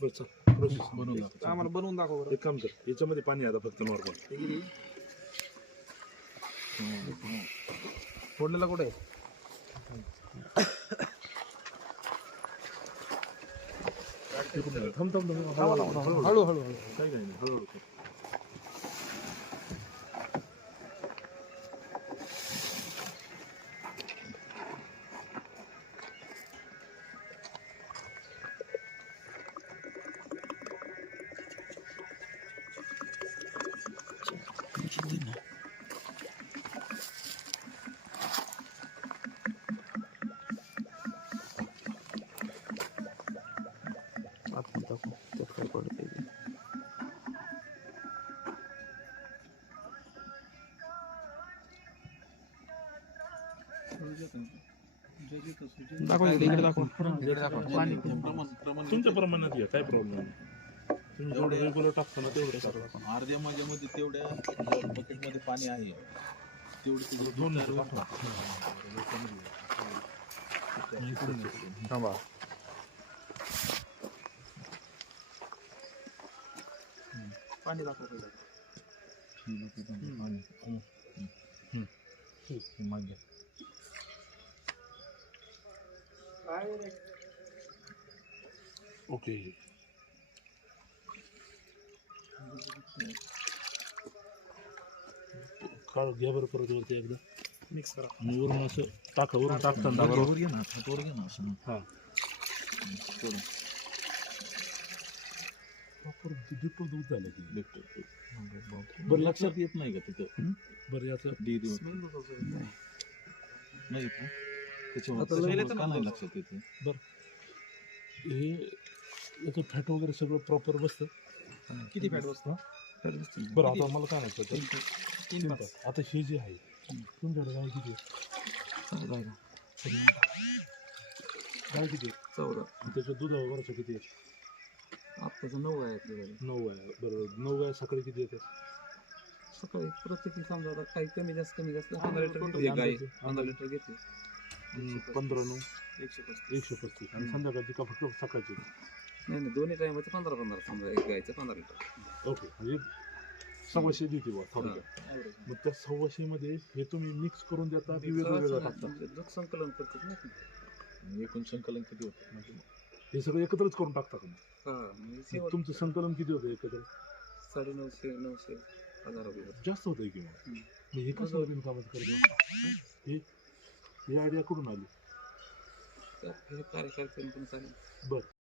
बरं चल प्रोसेस बनवून दाखव. आम्हाला बनवून दाखव बरं. एक काम कर, याच्यामध्ये पाणी आहे आता फक्त नॉर्मल. फोडलेला कुठे आहे? थांब थांब थांब, हळू हळू हळू. काही नाही हळूहळू. दाखव इकडे दाखव. तुमच्या प्रमाणात घ्या, काय प्रॉब्लेम नाही. तुम्ही जेवढं रेग्युलर टाकता ना तेवढं टाका. अर्ध्या माझ्यामध्ये तेवढ्या बकेटमध्ये पाणी आहे तेवढं दोन थांबा. पाणी दाखव. ओके. काढ घ्या बरं परत वरती एकदा मिक्स करा. आणि वरून असं टाका, वरून टाकताना वर घे ना, हातावर घे ना असं. हां डिपो दूध झालं की. बरं लक्षात येत नाही का तिथं? बरं याचं डी देऊन नाही येत ना त्याच्यामुळे का नाही लक्षात येते? हे याचं फॅट वगैरे सगळं प्रॉपर बसतं. किती फॅट बसतो? बरं आता मला काय म्हणायचं, 3 तास. आता हे जे आहे तुमच्याकडे गाय किती आहे? गाय किती आहे? 14. त्याच्या दुधावर वरचं किती आहे? आत्ताचं 9 आहे आपल्याकडे. 9 आहे. बरं 9 गाय सकाळी किती येते? सकाळी प्रत्येकी समजा आता काही कमी जास्त 15 लिटर घेते गाय. 15 लिटर घेते. 15 9 135. 135. आणि संध्याकाळची का फक्त सकाळची? नाही दोन्ही टायमाचं 15 समजा. एक गायचं 15 लिटर. ओके, म्हणजे 125 देते बा थोडक्यात. मग त्या 125 मध्ये हे तुम्ही मिक्स करून देता की वेगवेगळं टाकता? दूध संकलन करतात ना. एकूण संकलन किती होतं? म्हणजे हे सगळं एकत्रच करून टाकता का? म्हणजे तुमचं संकलन किती होतं एकत्र? 950 900 1000 रुपये. जास्त होतं की मग. हे कसं बिनकामाचं करतो? ही आयडिया कुठून आली? कार्यकर्त्यांकडून चालेल. बरं.